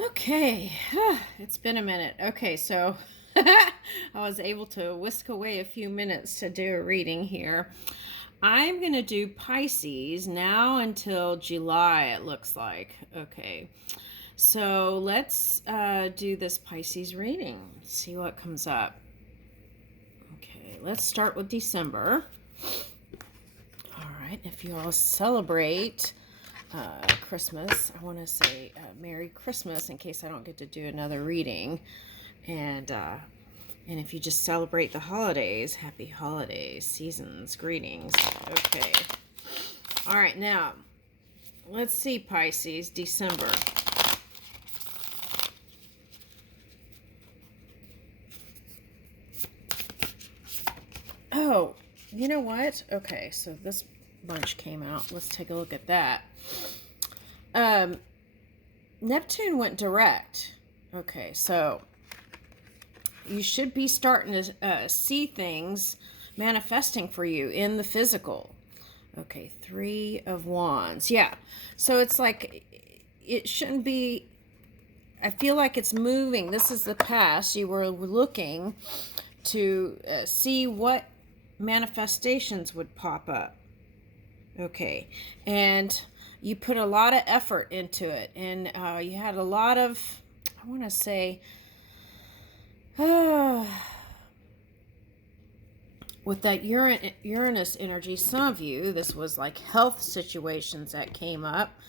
Okay, it's been a minute. Okay, so I was able to whisk away a few minutes to do a reading here. I'm going to do Pisces now until July, it looks like. Okay, so let's do this Pisces reading, see what comes up. Okay, let's start with December. All right, if you all celebrate Christmas, I want to say Merry Christmas in case I don't get to do another reading. And if you just celebrate the holidays, happy holidays, seasons, greetings. Okay. All right, now let's see, Pisces, December. Oh, you know what? Okay, so this bunch came out. Let's take a look at that. Neptune went direct. Okay, so you should be starting to see things manifesting for you in the physical. Okay, Three of Wands. Yeah, so it's like it shouldn't be. I feel like it's moving. This is the past. You were looking to see what manifestations would pop up. Okay, and you put a lot of effort into it, and you had a lot of, I want to say, with that Uranus energy, some of you, this was like health situations that came up.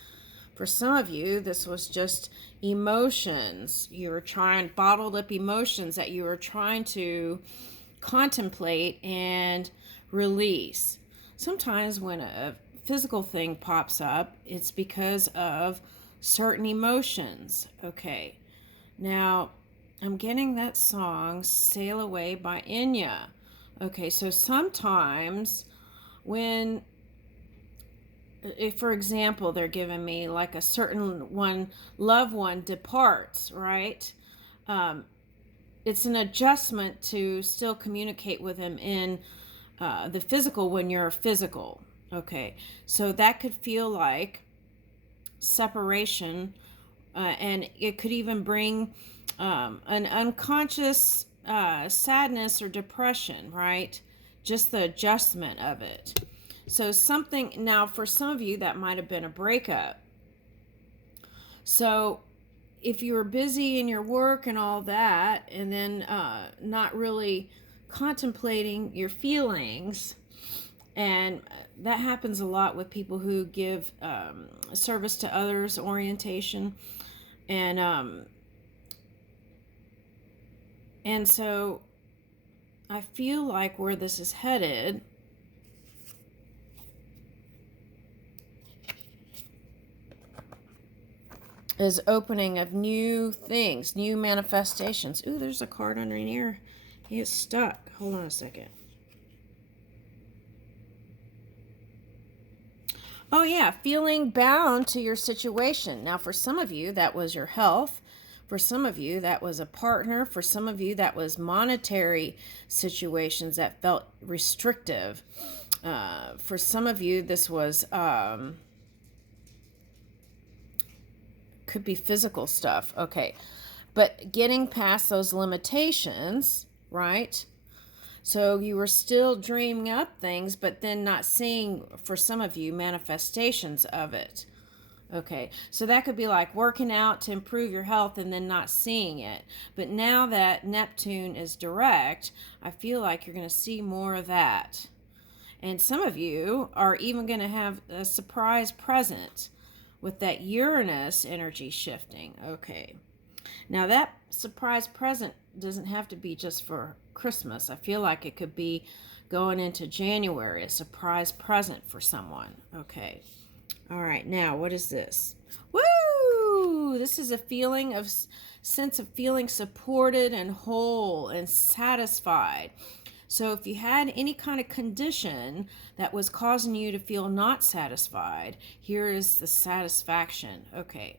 For some of you, this was just emotions. You were trying, bottled up emotions that you were trying to contemplate and release. Sometimes when a physical thing pops up, it's because of certain emotions. Okay, now I'm getting that song Sail Away by Enya. Okay, so sometimes when, if for example, they're giving me like a certain one, loved one departs, right? It's an adjustment to still communicate with them in the physical when you're physical. Okay, so that could feel like separation, and it could even bring an unconscious sadness or depression, right? Just the adjustment of it. So something, now for some of you that might have been a breakup. So if you were busy in your work and all that, and then not really contemplating your feelings, and that happens a lot with people who give service to others orientation, and and so I feel like where this is headed is opening of new things, new manifestations. Ooh, there's a card under here. He is stuck. Hold on a second. Oh, yeah, feeling bound to your situation. Now, for some of you, that was your health. For some of you, that was a partner. For some of you, that was monetary situations that felt restrictive. For some of you, this was could be physical stuff. Okay, but getting past those limitations, right? So you were still dreaming up things, but then not seeing, for some of you, manifestations of it. Okay, so that could be like working out to improve your health and then not seeing it. But now that Neptune is direct, I feel like you're going to see more of that. And some of you are even going to have a surprise present with that Uranus energy shifting. Okay. Now, that surprise present doesn't have to be just for Christmas. I feel like it could be going into January, a surprise present for someone. Okay. All right. Now, what is this? Woo! This is a feeling of sense of feeling supported and whole and satisfied. So if you had any kind of condition that was causing you to feel not satisfied, here is the satisfaction. Okay.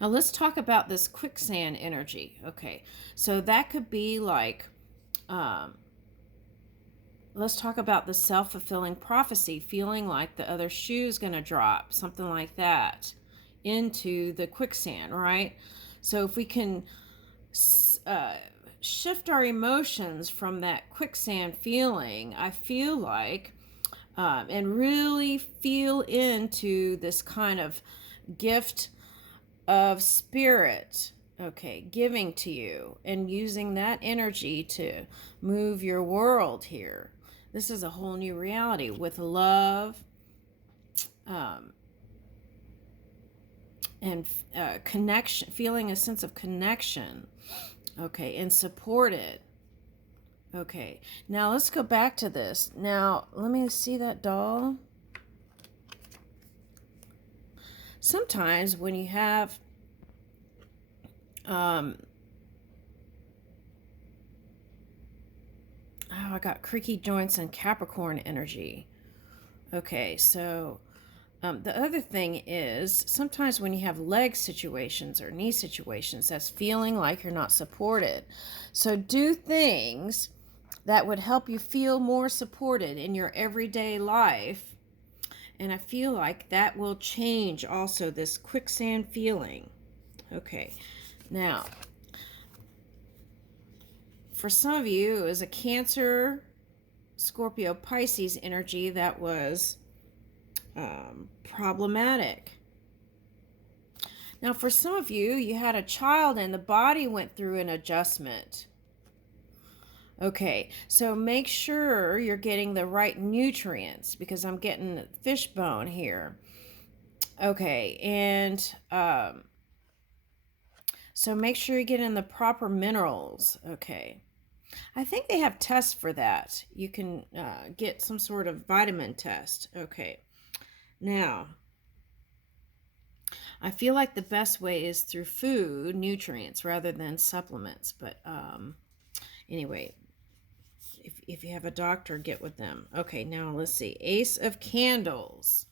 Now let's talk about this quicksand energy. Okay, so that could be like, let's talk about the self-fulfilling prophecy, feeling like the other shoe's going to drop, something like that. into the quicksand, right? So if we can shift our emotions from that quicksand feeling, I feel like, and really feel into this kind of gift of spirit, okay, giving to you and using that energy to move your world here. This is a whole new reality with love, um, and connection, feeling a sense of connection, okay, and supported. Okay, now let's go back to this. Now, let me see that doll. Sometimes when you have oh, I got creaky joints and Capricorn energy. Okay, so the other thing is sometimes when you have leg situations or knee situations, that's feeling like you're not supported. So do things that would help you feel more supported in your everyday life. And I feel like that will change also this quicksand feeling. Okay, now, for some of you, it was a Cancer, Scorpio, Pisces energy that was problematic. Now, for some of you, you had a child and the body went through an adjustment. Okay, so make sure you're getting the right nutrients because I'm getting fish bone here. Okay, and so make sure you're getting the proper minerals. Okay, I think they have tests for that. You can get some sort of vitamin test. Okay, now I feel like the best way is through food, nutrients, rather than supplements. But anyway, if you have a doctor, get with them. Okay, now let's see. Ace of Candles.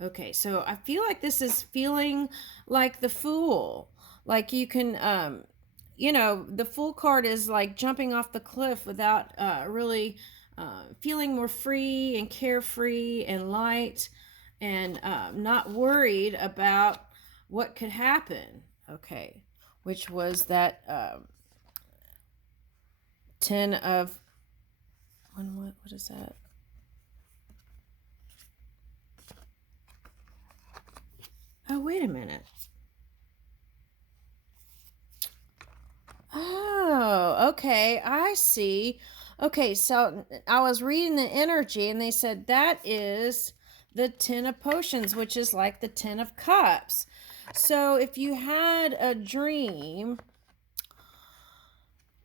Okay, so I feel like this is feeling like the Fool. Like you can, the Fool card is like jumping off the cliff without really feeling more free and carefree and light and not worried about what could happen. Okay, which was that 10 of, what is that? Oh, wait a minute. Oh, okay. I see. Okay, so I was reading the energy and they said that is the 10 of potions, which is like the 10 of cups. So if you had a dream,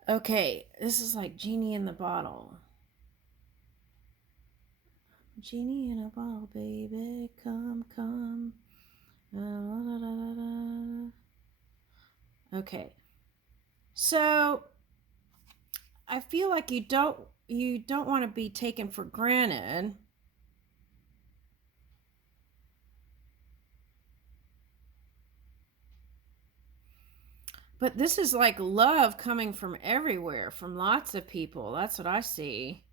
okay, this is like genie in the bottle. Genie in a bottle, baby, come, come. Okay. So I feel like you don't want to be taken for granted. But this is like love coming from everywhere, from lots of people. That's what I see.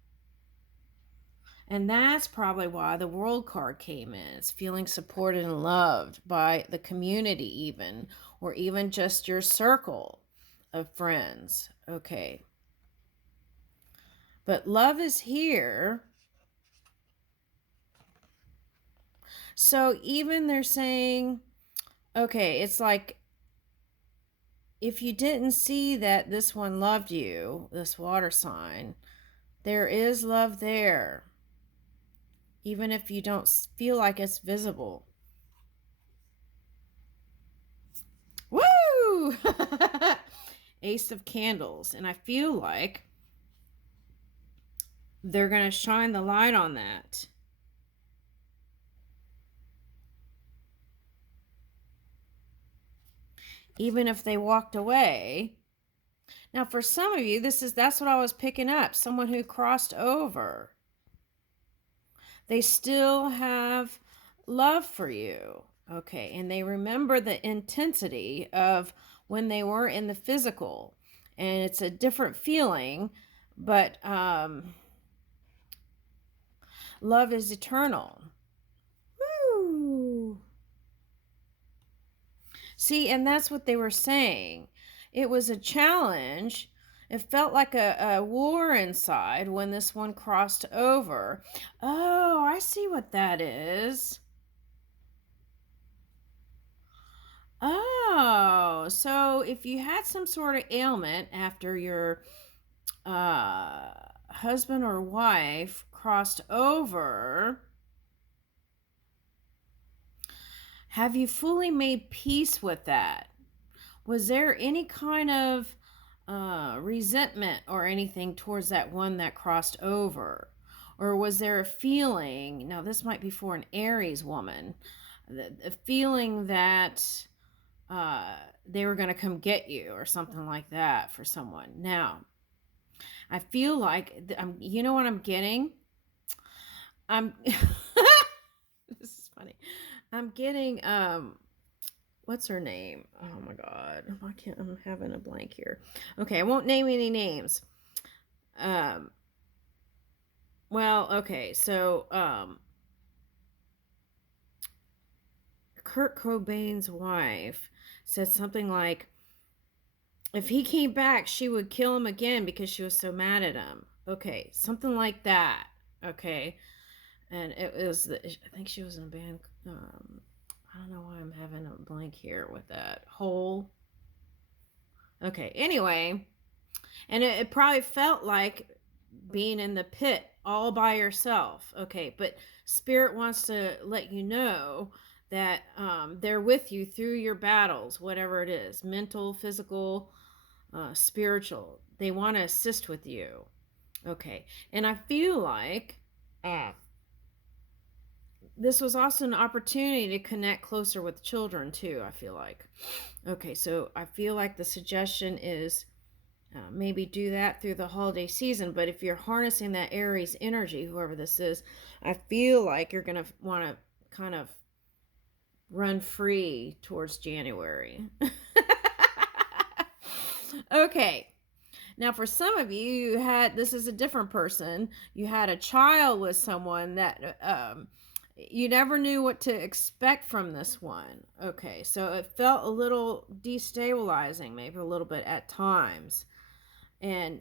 And that's probably why the World card came in. It's feeling supported and loved by the community, even, or even just your circle of friends. Okay. But love is here. So even they're saying, okay, it's like if you didn't see that this one loved you, this water sign, there is love there. Even if you don't feel like it's visible. Woo! Ace of Candles. And I feel like they're going to shine the light on that. Even if they walked away. Now, for some of you, that's what I was picking up. Someone who crossed over. They still have love for you. Okay, and they remember the intensity of when they were in the physical. And it's a different feeling, but love is eternal. Woo! See, and that's what they were saying. It was a challenge. It felt like a war inside when this one crossed over. Oh, I see what that is. Oh, so if you had some sort of ailment after your husband or wife crossed over, have you fully made peace with that? Was there any kind of resentment or anything towards that one that crossed over? Or was there a feeling, now this might be for an Aries woman, a feeling that they were going to come get you or something like that for someone? Now, I feel like, you know what I'm getting? I'm, this is funny. I'm getting, what's her name? Oh my God. I can't, I'm having a blank here. Okay, I won't name any names. Well, okay, so, Kurt Cobain's wife said something like, if he came back, she would kill him again because she was so mad at him. Okay, something like that. Okay, and it was, I think she was in a band. I don't know why I'm having a blank here with that whole. Okay, anyway, and it probably felt like being in the pit all by yourself. Okay, but Spirit wants to let you know that they're with you through your battles, whatever it is, mental, physical, spiritual. They want to assist with you. Okay, and I feel like this was also an opportunity to connect closer with children too, I feel like. Okay, so I feel like the suggestion is maybe do that through the holiday season. But if you're harnessing that Aries energy, whoever this is, I feel like you're going to want to kind of run free towards January. Okay. Now, for some of you, this is a different person. You had a child with someone that you never knew what to expect from this one. Okay, so it felt a little destabilizing, maybe a little bit at times. And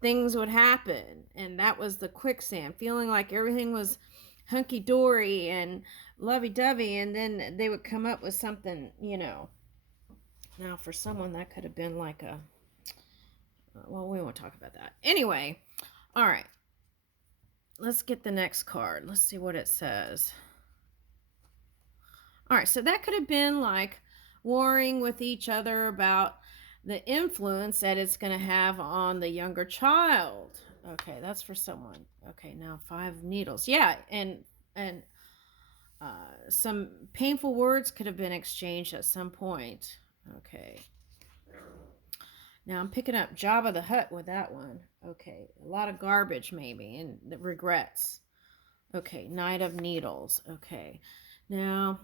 things would happen, and that was the quicksand, feeling like everything was hunky-dory and lovey-dovey, and then they would come up with something, Now, for someone, that could have been like well, we won't talk about that. Anyway, all right. Let's get the next card. Let's see what it says. All right, so that could have been like warring with each other about the influence that it's going to have on the younger child. Okay, that's for someone. Okay, now 5 needles. Yeah, and some painful words could have been exchanged at some point. Okay. Now I'm picking up Jabba the Hutt with that one. Okay, a lot of garbage maybe and the regrets. Okay, Knight of Needles. Okay, now,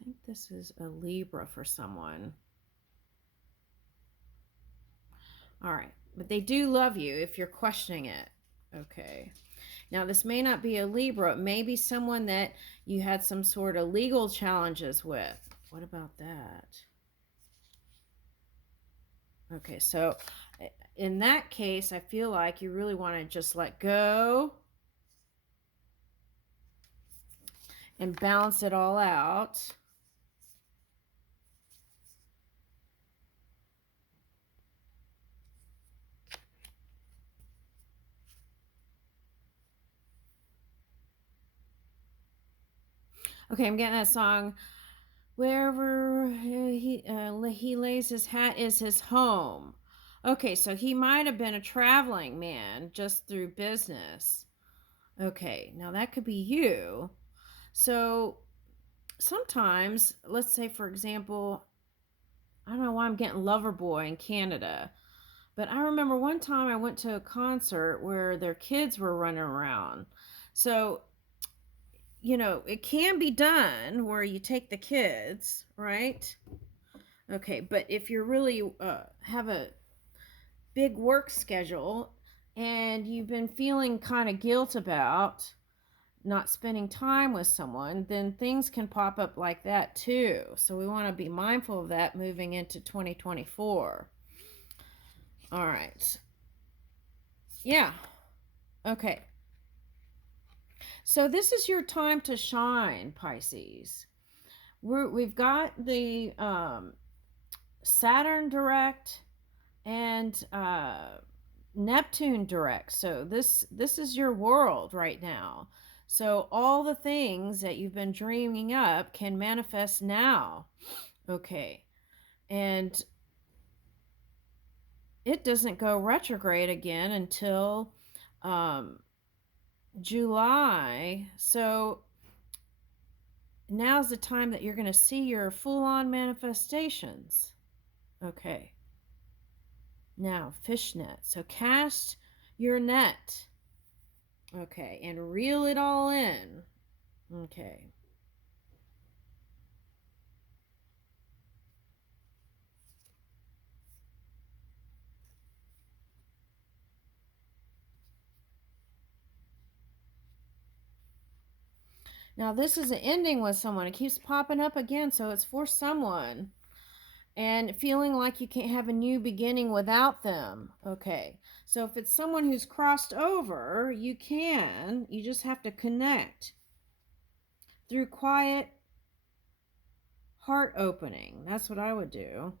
I think this is a Libra for someone. All right, but they do love you if you're questioning it. Okay. Now, this may not be a Libra. It may be someone that you had some sort of legal challenges with. What about that? Okay, so in that case, I feel like you really want to just let go and balance it all out. Okay, I'm getting that song. Wherever he lays his hat is his home. Okay, so he might have been a traveling man just through business. Okay, now that could be you. So sometimes, let's say for example, I don't know why I'm getting Loverboy in Canada, but I remember one time I went to a concert where their kids were running around. So it can be done where you take the kids, right? Okay, but if you really have a big work schedule and you've been feeling kind of guilt about not spending time with someone, then things can pop up like that too. So we want to be mindful of that moving into 2024. All right. Yeah. Okay. So this is your time to shine, Pisces. We've got the Saturn direct and Neptune direct. So this is your world right now. So all the things that you've been dreaming up can manifest now. Okay. And it doesn't go retrograde again until July. So now's the time that you're going to see your full-on manifestations. Okay. Now, fishnet. So cast your net. Okay. And reel it all in. Okay. Now, this is an ending with someone. It keeps popping up again, so it's for someone. And feeling like you can't have a new beginning without them. Okay. So if it's someone who's crossed over, you can. You just have to connect through quiet heart opening. That's what I would do.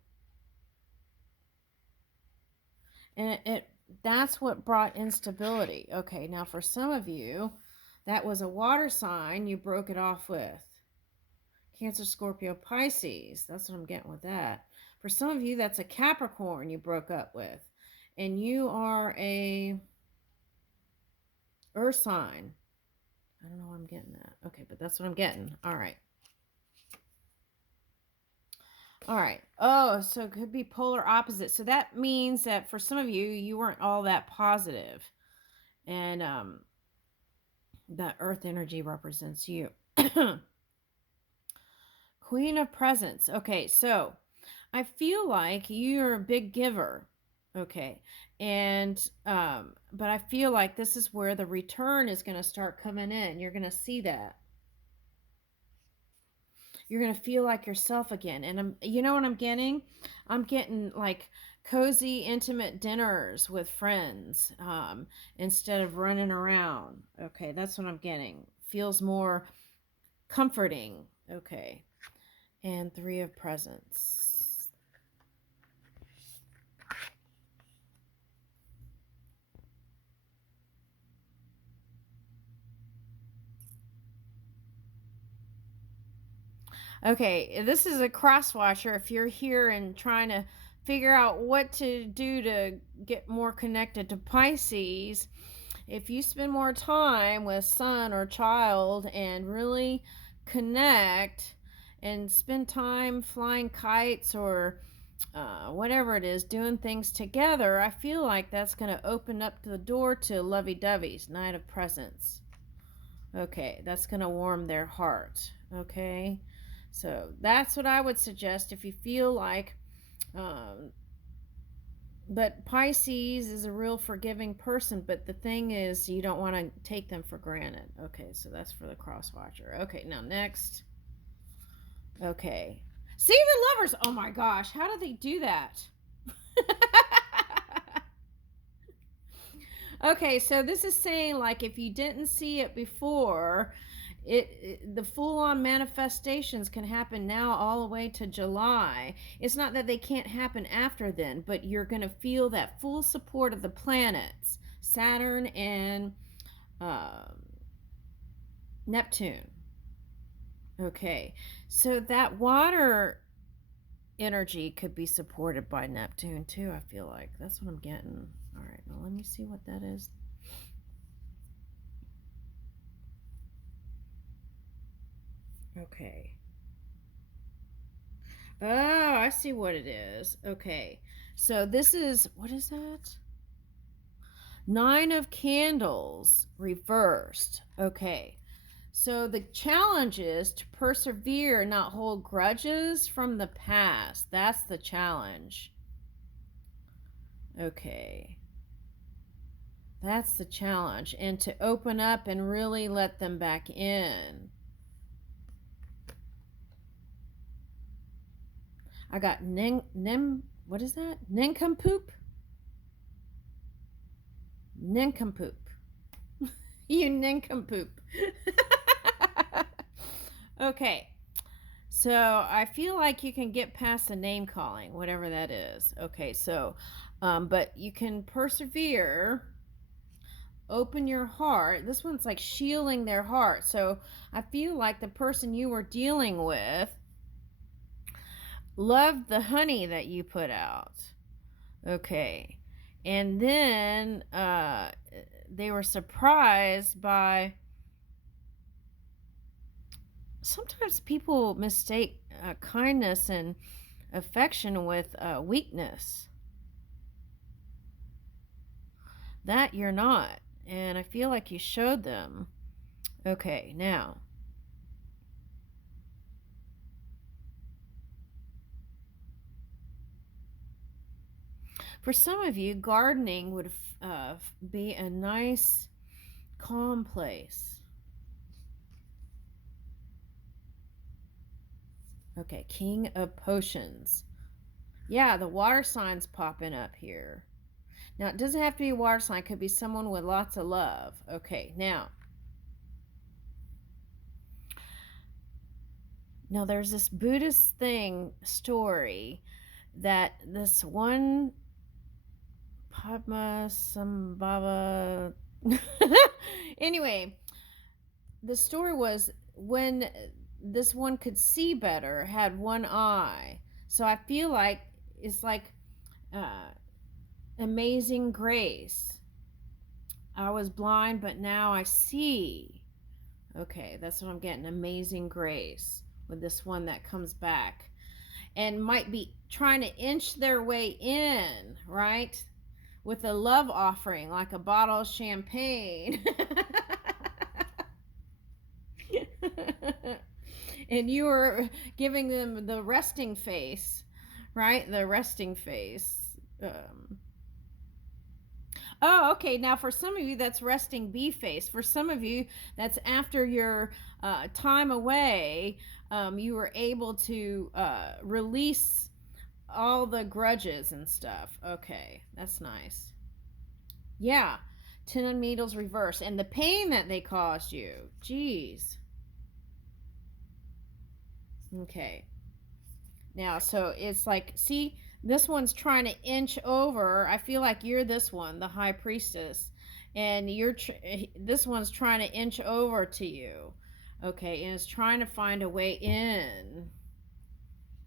And that's what brought instability. Okay, now for some of you, that was a water sign you broke it off with. Cancer, Scorpio, Pisces. That's what I'm getting with that. For some of you, that's a Capricorn you broke up with. And you are a Earth sign. I don't know why I'm getting that. Okay, but that's what I'm getting. All right. All right. Oh, so it could be polar opposite. So that means that for some of you, you weren't all that positive. And that earth energy represents you. Queen of Presents. Okay, so I feel like you're a big giver. Okay. And but I feel like this is where the return is going to start coming in. You're going to see that. You're going to feel like yourself again. And you know what I'm getting? I'm getting like cozy, intimate dinners with friends instead of running around. Okay, that's what I'm getting. Feels more comforting. Okay. And Three of Presents. Okay, this is a cross watcher. If you're here and trying to figure out what to do to get more connected to Pisces, if you spend more time with son or child and really connect and spend time flying kites or whatever it is, doing things together, I feel like that's going to open up the door to lovey-dovey's, Knight of Presents. Okay, that's going to warm their heart. Okay, so that's what I would suggest if you feel like. But Pisces is a real forgiving person, but the thing is, you don't want to take them for granted. Okay, so that's for the cross watcher. Okay, now next. Okay. See the Lovers. Oh my gosh, how did they do that? Okay, so this is saying like if you didn't see it before, the full-on manifestations can happen now all the way to July. It's not that they can't happen after then, but you're going to feel that full support of the planets, Saturn and Neptune. Okay, so that water energy could be supported by Neptune too, I feel like. That's what I'm getting. All right, now let me see what that is. Okay. Oh, I see what it is. Okay. So this is, what is that? Nine of Candles reversed. Okay. So the challenge is to persevere, not hold grudges from the past. That's the challenge. Okay. That's the challenge. And to open up and really let them back in. I got what is that? Nincompoop? Nincompoop. You nincompoop. Okay. So I feel like you can get past the name calling, whatever that is. Okay, so, but you can persevere, open your heart. This one's like shielding their heart. So I feel like the person you were dealing with loved the honey that you put out. Okay. And then they were surprised by, sometimes people mistake kindness and affection with weakness. That you're not. And I feel like you showed them. Okay, now. For some of you, gardening would be a nice, calm place. Okay, King of Potions. Yeah, the water sign's popping up here. Now, it doesn't have to be a water sign. It could be someone with lots of love. Okay, now there's this Buddhist story that this one Padma Sambhava. Anyway, the story was when this one could see better, had one eye. So I feel like it's like Amazing Grace. I was blind, but now I see. Okay, that's what I'm getting. Amazing Grace with this one that comes back and might be trying to inch their way in, right? With a love offering, like a bottle of champagne. And you were giving them the resting face, right? The resting face. Oh, okay. Now, for some of you, that's resting bee face. For some of you, that's after your time away, you were able to release all the grudges and stuff. Okay, that's nice. Yeah, Ten of Needles reverse. And the pain that they caused you. Jeez. Okay. Now, so it's like, see, this one's trying to inch over. I feel like you're this one, the High Priestess, and this one's trying to inch over to you. Okay, and it's trying to find a way in.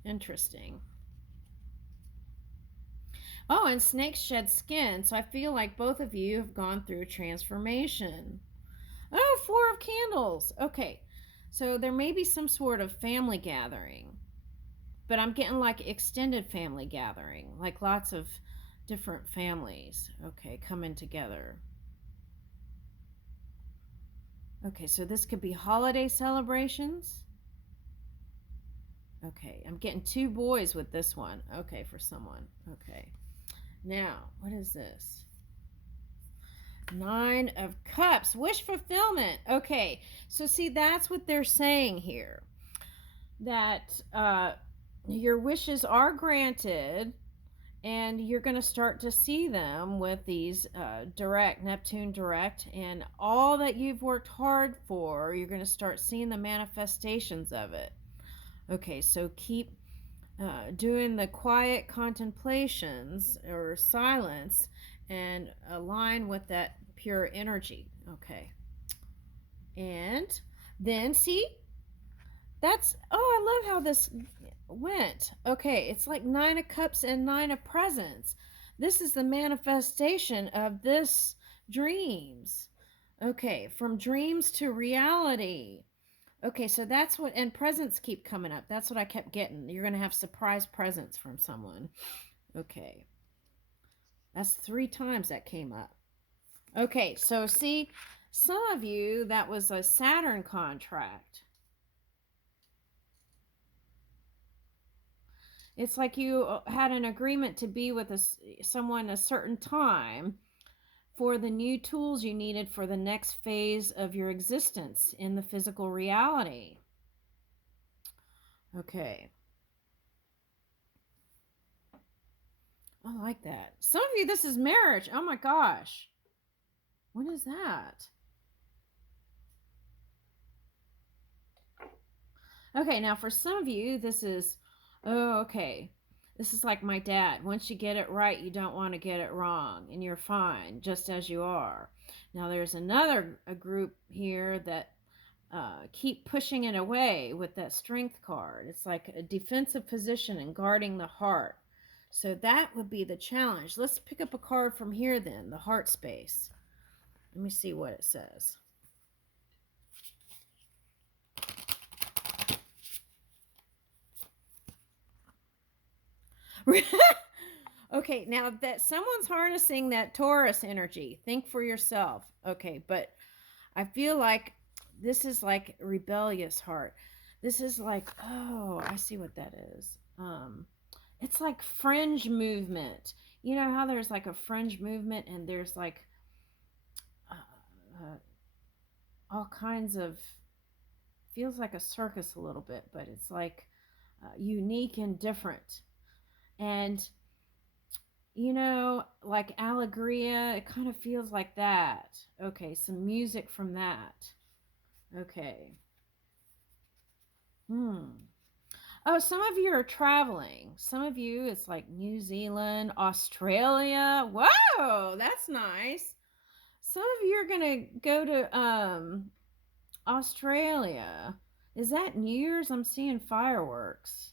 Interesting. Oh, and snakes shed skin. So I feel like both of you have gone through a transformation. Oh, Four of Candles. Okay, so there may be some sort of family gathering. But I'm getting like extended family gathering, like lots of different families, okay, coming together. Okay, so this could be holiday celebrations. Okay, I'm getting two boys with this one. Okay, for someone. Okay. Now, what is this? Nine of Cups, wish fulfillment. Okay, so see, that's what they're saying here. That your wishes are granted, and you're going to start to see them with these Neptune direct, and all that you've worked hard for, you're going to start seeing the manifestations of it. Okay, so keep doing the quiet contemplations or silence and align with that pure energy. Okay. And then see, that's, oh, I love how this went. Okay, it's like Nine of Cups and Nine of Presents. This is the manifestation of this dreams. Okay, from dreams to reality. Okay, so that's what, and presents keep coming up. That's what I kept getting. You're going to have surprise presents from someone. Okay. That's 3 times that came up. Okay, so see, some of you, that was a Saturn contract. It's like you had an agreement to be with someone a certain time for the new tools you needed for the next phase of your existence in the physical reality. Okay. I like that. Some of you, this is marriage. Oh my gosh. What is that? Okay, now for some of you, this is, oh, okay. This is like my dad. Once you get it right, you don't want to get it wrong, and you're fine just as you are. Now there's a group here that keep pushing it away with that strength card. It's like a defensive position and guarding the heart. So that would be the challenge. Let's pick up a card from here then, the heart space. Let me see what it says. Okay, now that someone's harnessing that Taurus energy, think for yourself. Okay, but I feel like this is like a rebellious heart. This is like, oh, I see what that is. It's like fringe movement. You know how there's like a fringe movement and there's like all kinds of, feels like a circus a little bit, but it's like unique and different. And you know, like Allegria, it kind of feels like that. Okay, some music from that. Okay. Oh, some of you are traveling. Some of you, it's like New Zealand, Australia. Whoa, that's nice. Some of you are gonna go to Australia. Is that New Year's? I'm seeing fireworks.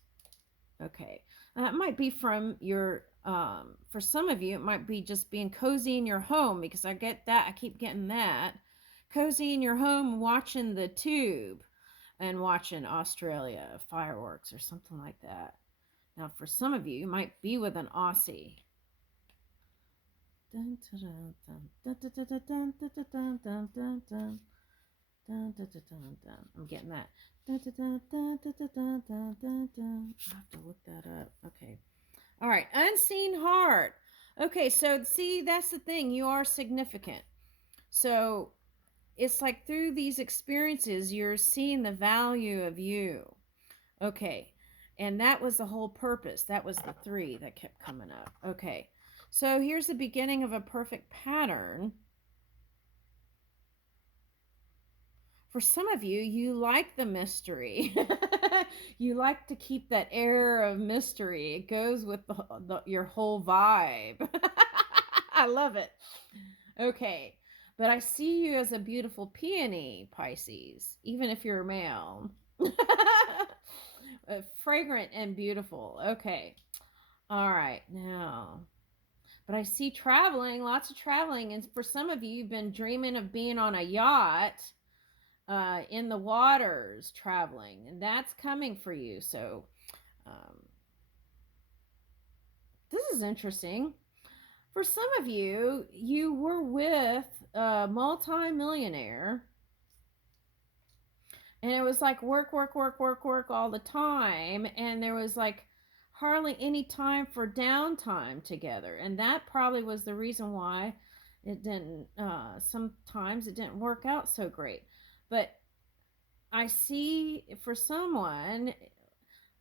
Okay. That might be from your, for some of you, it might be just being cozy in your home, because I get that. I keep getting that. Cozy in your home, watching the tube and watching Australia fireworks or something like that. Now, for some of you, you might be with an Aussie. Dun, dun, dun, dun, dun, dun, dun, dun, dun, dun, dun, dun, dun. Dun, dun, dun, dun, dun. I'm getting that. Dun, dun, dun, dun, dun, dun, dun, dun, dun. I have to look that up. Okay. All right. Unseen heart. Okay. So, see, that's the thing. You are significant. So, it's like through these experiences, you're seeing the value of you. Okay. And that was the whole purpose. That was the 3 that kept coming up. Okay. So, here's the beginning of a perfect pattern. For some of you, you like the mystery. You like to keep that air of mystery. It goes with your whole vibe. I love it. Okay. But I see you as a beautiful peony, Pisces, even if you're a male. Fragrant and beautiful. Okay. All right. Now, but I see traveling, lots of traveling. And for some of you, you've been dreaming of being on a yacht in the waters, traveling, and that's coming for you. So this is interesting. For some of you, you were with a multi-millionaire, and it was like work, work, work, work, work all the time, and there was like hardly any time for downtime together, and that probably was the reason why it didn't, sometimes it didn't work out so great. But I see for someone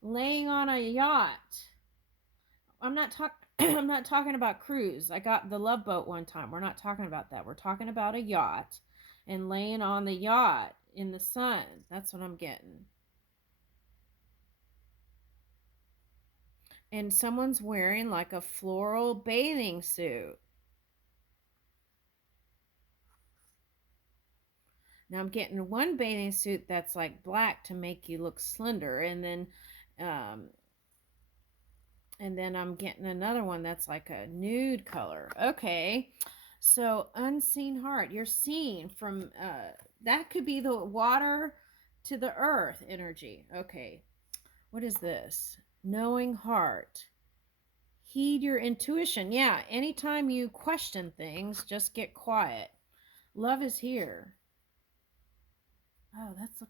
laying on a yacht. I'm not talking I'm not talking about cruise. I got the Love Boat one time. We're not talking about that. We're talking about a yacht and laying on the yacht in the sun. That's what I'm getting. And someone's wearing like a floral bathing suit. Now I'm getting one bathing suit that's like black to make you look slender, um, and then I'm getting another one that's like a nude color. Okay. So unseen heart, you're seen from that could be the water to the earth energy. Okay. What is this? Knowing heart. Heed your intuition. Yeah, anytime you question things, just get quiet. Love is here. Oh, that's looking